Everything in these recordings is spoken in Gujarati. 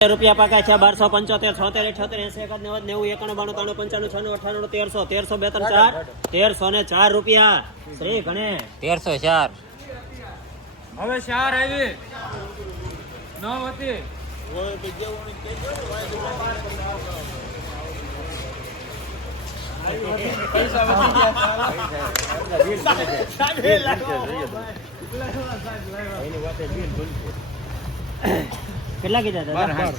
રૂપિયા પાકા છે બારસો પંચોતેર છોતેર અઠ્યોતેર એસી એકાદ નેવું નેવું એકાણું બાણું ત્રાણું પંચાણું છનું અઠાણું તેરસો તેરસો બે ત્રણ ચાર તેરસો ને ચાર રૂપિયા. શ્રી ગણે તેરસો ચાર. હવે ચાર આવી. નવ હતી. કેટલા કીધા દાદા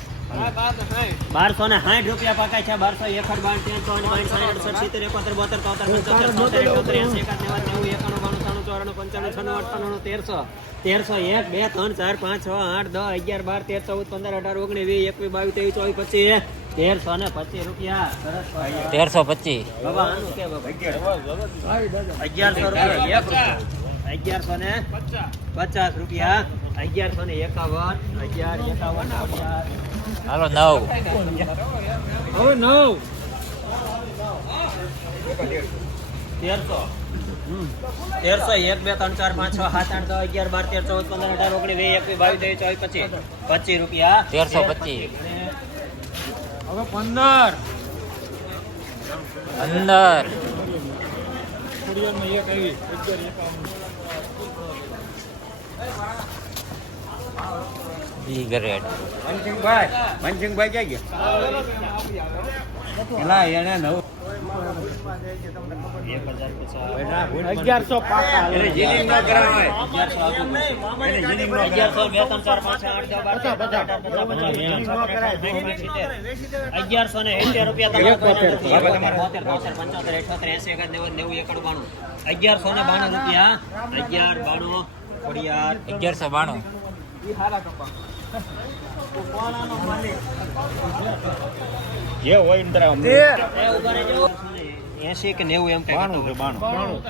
બારસો ને સાઠ રૂપિયા પાકા છે બારસો એકડ બાર તેરસો અને બાર સાઠ અડસઠ સિત્તેર એકોતેર બોતેર તોતેર પંચોતેર તોતેર અઠ્યોતેર એસી એકાદ નેવું નેવું એકાણું બાણું ત્રાણું ચોરાણું પંચાણું છન્નું અઠ્ઠાણું તેરસો. તેરસો એક બે ત્રણ ચાર પાંચ છ આઠ દસ અગિયાર બાર તેર ચૌદ પંદર અઢાર ઓગણીસ વીસ એકવીસ બાવીસ ત્રેવીસ ચોવીસ પચીસ. તેરસો ને પચીસ રૂપિયા. તેરસો પચીસ. બાબા આનું કે બાબા? અગિયારસો. રૂપિયા. અગિયારસો ને પચાસ રૂપિયા. અગિયારસો ને એકાવન અગિયાર એકાવન અગિયાર હાલો નવ હવે નવ તેરસો તેરસો એક બે ત્રણ ચાર પાંચ છ સાત આઠ દસ અગિયાર બાર તેર ચૌદ પંદર અઢાર ઓગણીસ વીસ એકવીસ બાવીસ ત્રેવીસ ચોવીસ પચીસ પચીસ રૂપિયા તેરસો પચીસ હવે પંદર અંદર એક આવી બી ગ્રેડ મનસિંહભાઈ મનસિંહભાઈ ક્યાં ગયા એલા એને નવ અગિયારસો ન એંસી રૂપિયા. અગિયારસો ને બાણું રૂપિયા અગિયાર બાણું અગિયારસો બાણું જે હોય ને. એંસી કે નેવું એમ બાણું છે બાણું.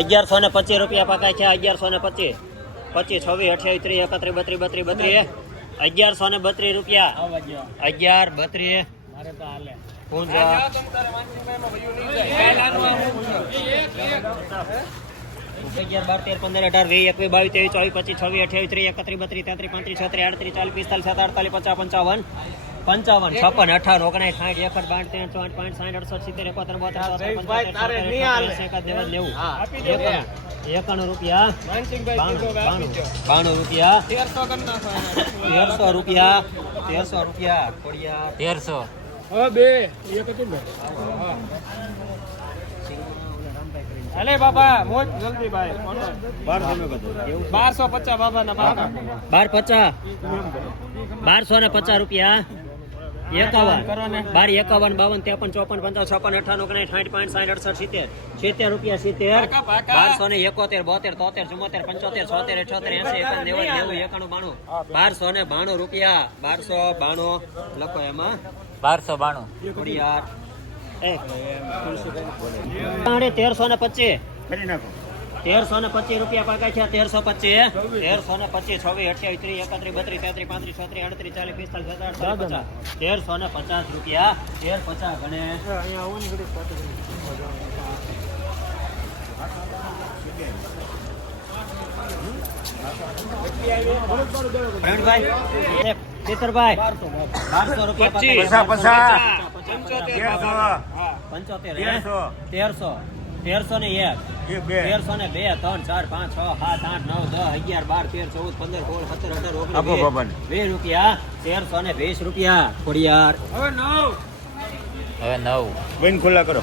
અગિયારસો ને પચીસ રૂપિયા પકાય છે અગિયારસો ને પચીસ. પચીસ છવ્વીસ અઠ્યાવીસ ત્રીસ એકત્રીસ બત્રીસ બત્રીસ બત્રીસ. અગિયારસો ને બત્રીસ રૂપિયા. અગિયાર બત્રીસ. પૂંજા અગિયાર બાર તેર પંદર અઢાર વીસ એકવીસ બાવીસ ત્રેવીસ ચોવીસ પચીસ છવ્વીસ અઠ્યાવીસ ત્રીસ એકત્રીસ બત્રીસ તેત્રીસ પાંત્રીસ છત્રીસ આડત્રીસ ચાલીસ પિસ્તાલીસ સાત અડતાલીસ પચાસ પંચાવન પંચાવન છપ્પન અઠાવન ઓગણીસ સાઠ એકર બાર ત્રણ ચોઠ પાંચ સાઠ અડસઠ સિત્તેર એકોતેર બોતેર નેવું એકાણું રૂપિયા બાણું રૂપિયા તેરસો તેરસો રૂપિયા તેરસો રૂપિયા તેરસો. હવે બે ને બાબા મોજ જલ્દી ભાઈ. બાર બારસો પચાસ બાબા ના બાબા બાર પચાસ. બારસો ને પચાસ રૂપિયા. એકાવન. બાર એકાવન બાવન ત્રેપન ચોપન પંચાવન છપ્પન અઠાવન ઓગણીસ સાઠ પાંચ સાઠ અડસઠ સિત્તેર. સિત્તેર રૂપિયા સિત્તેર. બારસો ને એકોતેર બોતેર તોતેર ચુમ્મોતેર પંચોતેર છોતેર અઠ્યોતેર એસી એકાવન નેવું નેવું એકાણું બાણું. બારસો ને બાણું રૂપિયા. બારસો બાણું લખો એમાં. બારસો બાણું. ખોડિયાર એ તેરસો ને પચીસ. કરી નાખો. તેરસો ને પચીસ રૂપિયા પાકા છે તેરસો પચીસ. તેરસો ને પચીસ છવ્વીસ અઠ્યાવીસ ત્રીસ એકત્રીસ બત્રીસ તેત્રીસ પાંત્રીસ છત્રીસ આડત્રીસ ચાલીસ પિસ્તાલીસ સત્તાવીસ પચાસ. તેરસો ને પચાસ રૂપિયા તેર પચાસ ગણેશ પ્રવીણભાઈ, બારસો રૂપિયા પંચોતેર તેરસો તેરસો ને એક તેરસો ને બે ત્રણ ચાર પાંચ છ સાત આઠ નવ દસ અગિયાર બાર તેર ચૌદ પંદર સોળ સત્તર અઢાર ઓગણીસ વીસ. રૂપિયા તેરસો ને વીસ રૂપિયા ખોડિયાર હવે નવ હવે નવ બેન ખુલ્લા કરો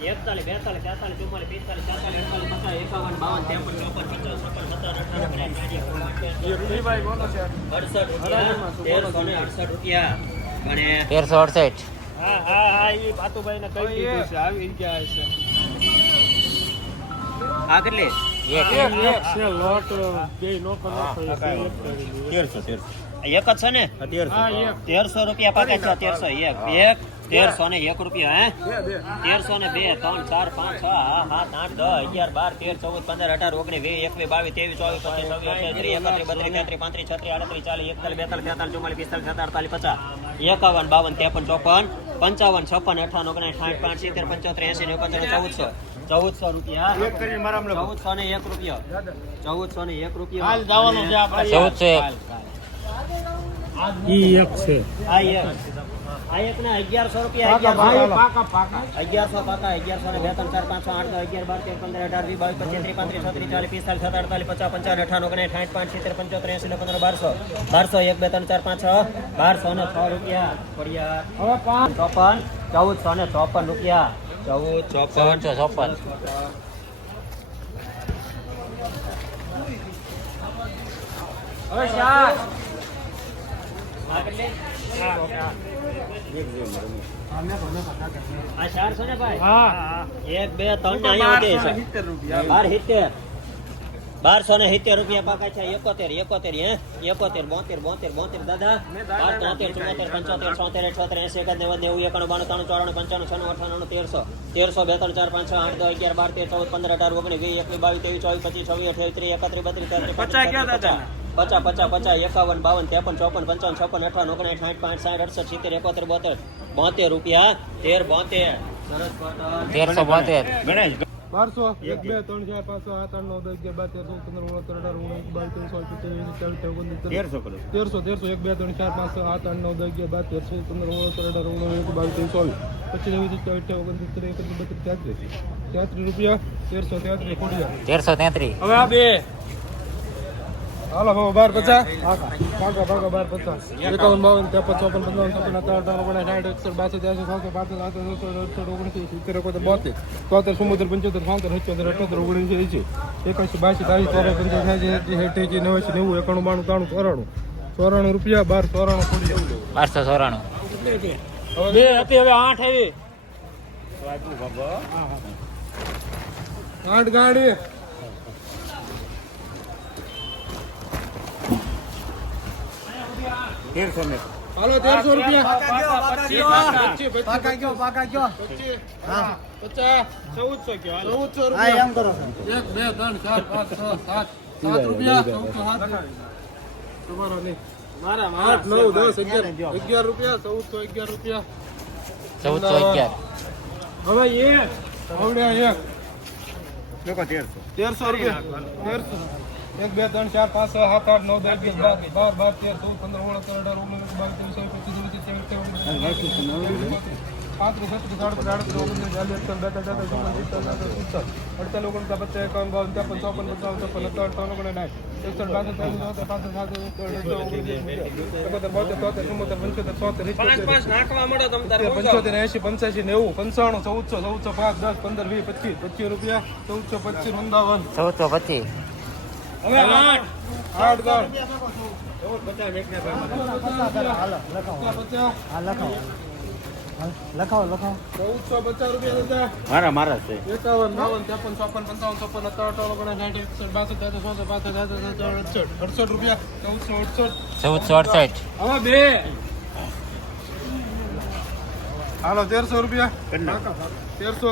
એકતાલીસ બેતાલીસ તેતાલીસ ચુમ્માલીસ પિસ્તાલીસ છેતાલીસ અડતાલીસ પચાસ એકાવન બાવન ત્રેપન ચોપન પચાસ છપ્પન સત્તર છે. અડસઠ રૂપિયા તેરસો ને અડસઠ રૂપિયા. અને તેરસો અડસઠ. હા હા હા એ ભાતુભાઈ ને કઈ દીધું છે. આવી ગયા છે. આ કેટલી? એક. છે લોટ બે નો તેરસો તેરસો. એક જ છે ને? તેરસો તેરસો રૂપિયા પાકે છે તેરસો એક. એક? તેરસો ને એક રૂપિયા હે? તેરસો ને બે ત્રણ ચાર પાંચ છ હા સાત આઠ દસ અગિયાર બાર તેર ચૌદ પંદર અઢાર ઓગણીસ વીસ એકવીસ બાવીસ ત્રેવીસ ચોવીસ પચીસ છવ્વીસ અઠ્યાવીસ ત્રીસ એકત્રીસ બત્રીસ તેત્રીસ પાંત્રીસ છત્રીસ આડત્રીસ ચાલીસ એકતાલીસ બેતાલીસ તેતાલીસ ચુમ્માલીસ પિસ્તાલીસ સત્તાલીસ અડતાલીસ પચાસ એકાવન બાવન ત્રેપન ચોપન પંચાવન છપ્પન અઠાવન ઓગણીસ સાઠ પાંચ સિત્તેર પંચોતેર એસી ઓગણત્રીસ ચૌદસો ચૌદસો રૂપિયા. ચૌદસો ને એક રૂપિયા. ચૌદસો ને એક રૂપિયા. ચૌદસો એક. ઈ એક છે. આ એક આ એક ને અગિયારસો રૂપિયા અગિયારસો પાકા પાકા અગિયારસો પાકા અગિયારસો ને બે ત્રણ ચાર પાંચ છ આઠ દસ અગિયાર બાર તેર પંદર અઢાર વીસ બાવીસ પચીસ ત્રીસ પાંત્રીસ છત્રીસ ચાલીસ પિસ્તાલીસ સત્તર અડતાલીસ પચાસ પંચાવન અઠાવન ઓગણીસ સાઠ પાંચ સિત્તેર પંચોતેર એસી ને પંદર બારસો બારસો એક બે ત્રણ ચાર પાંચ છ બારસો ને છ રૂપિયા પડ્યા હવે પાંચ ચોપન ચૌદસો ને ચોપન રૂપિયા ચૌદ ચોપન ચૌદસો ચોપન હવે બારસો ને સિત્તેર રૂપિયા પાકા છે એકોતેર એકોતેર હે એકોતેર બોતેર બોતેર બોતેર દાદા તોતેર ચુમ્મોતેર પંચોતેર છોતેર અઠોતેર એસી એકાદ નેવું નેવું એકાણું બાણું ત્રણ ચોરાણું પંચાણું છનું અઠાણું તેરસો તેરસો બે ત્રણ ચાર પાંચ છ આઠ દસ અગિયાર બાર તેર ચૌદ પંદર અઢાર ઓગણીસ વીસ એકવીસ બાવીસ ત્રેવીસ ચોવીસ પચીસ છવ્વીસ અઠ્યાવીસ ત્રીસ એકત્રીસ બત્રીસ પચાસ? પચાસ પચાસ પચાસ એકાવન બાવન ત્રેપન ચોપન પંચાવન છપ્પન અઠાવન ઓગણીસ સાઠ પાંચ સાઠ અડસઠ સિત્તેર એકોતેર બોતેર બોતેર રૂપિયા તેર બોતેર. સરસ કોટન. તેરસો બોતેર. ગણેશ બારસો. એક બે. ત્રણ ચાર પાંચ છ સાત આઠ નવ દસ અગિયાર બાર તેર ચૌદ પંદર ઓગણ અઢાર ઓગણીસ બાવીસ ત્રેવીસ ચોવીસ પચીસ ત્રીસ ચાલીસ ઓગણત્રીસ ત્રીસ. તેરસો કરો. તેરસો તેરસો. એક બે ત્રણ ચાર પાંચ છ સાત આઠ નવ દસ અગિયાર બાર તેર ચૌદ પંદર ઓગણ અઢાર ઓગણીસ બાવીસ ત્રેવીસ ચોવીસ. પચીસ છવ્વીસ ચોવીસ ઓગણત્રીસ ત્રીસ એકત્રીસ બત્રીસ તેત્રીસ તેત્રીસ રૂપિયા તેરસો તેત્રીસ ખોડિયા તેરસો તેત્રીસ. હવે આ બે. હાલો બાબા બાર પચાસ. પાકા પાકા બાર પચાસ. એકાવન બાવન ત્રેપન ચોપન પંચાવન છપ્પન ત્રણ ત્રણ સાઠ એકસો બાસઠ ત્યાસી સાતસો પાંચ સાત અડસઠ ઓગણીસ સિત્તેર એકોતેર બોતેર તોતેર ચુમ્મોતેર પંચોતેર સાતર અઠ્યોતેર અઠ્યોતેર ઓગણીસ એસી એકાસી બાસી ત્રાસી ચોરાસી પંચાસ એસી અઠ્યાસી નેવાસી નેવું એકાણું બાણું ત્રાણું ચોરાણું ચોરાણું રૂપિયા બાર ચોરાણું ખોડી બારસો ચોરાણું. બે હતી હવે આઠ આવી. આઠ ગાડી. તેરસો ને. હાલો તેરસો રૂપિયા. પચીસ હા પચાસ ચૌદસો કયો ચૌદસો રૂપિયા એક બે ત્રણ ચાર પાંચ છ સાત. સાત રૂપિયા ચૌદસો સાત. તમારો નહીં. આઠ નવ દસ અગિયાર. અગિયાર રૂપિયા ચૌદસો અગિયાર રૂપિયા. ચૌદસો અગિયાર. હવે એક. આવડ્યા એક. તેરસો. તેરસો રૂપિયા. તેરસો. એક બે ત્રણ ચાર પાંચ છ સાત આઠ નવ દસ અગિયાર બાર બાર બાર તેર ચૌદ પંદર ઓગણ અઢાર ઓગણીસ બાવીસ ત્રીસ ચોવીસ પાંત્રીસ છત્રીસ સાડત્રીસ આડત્રીસ ઓગણત્રીસ ચાલીસ એકતાલીસ બેતાલીસ તેતાલીસ ચુમ્માલીસ પિસ્તાલીસ અડતાલીસ ઓગણચાલીસ પચાસ એકાવન બાવન ત્રેપન ચોપન પંચાવન છપ્પન સત્તાવન અઠાવન ઓગણ સાઠ એકસઠ બાસઠ છોતેર સિત્તોતેર પંચોતેર એસી પંચ્યાસી નેવું પંચાણું ચૌદસો ચૌદસો પાંચ દસ પંદર વીસ પચીસ પચીસ રૂપિયા ચૌદસો પચીસ અમદાવાદ ચૌદસો પચીસ. હવે આઠ. આઠ દસ ચૌદસો પચાસ રૂપિયા દાદા મારા મારા છે. એકાવન બાવન ત્રેપન ચોપન પંચાવન છપ્પન અઠાવન ઓગણ સાઠ એકસઠ બાસઠ ત્રેસઠ પાસઠ અડસઠ અડસઠ રૂપિયા. ચૌદસો અડસઠ. ચૌદસો અડસઠ. હવે બે. હાલો તેરસો રૂપિયા. તેરસો.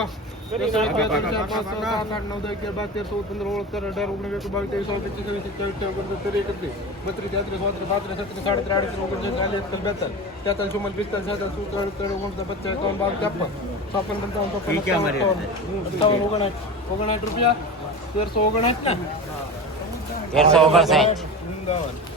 ઓગણસાઠ, રૂપિયા તેરસો ઓગણસાઠ ને તેરસો ઓગણસાઠ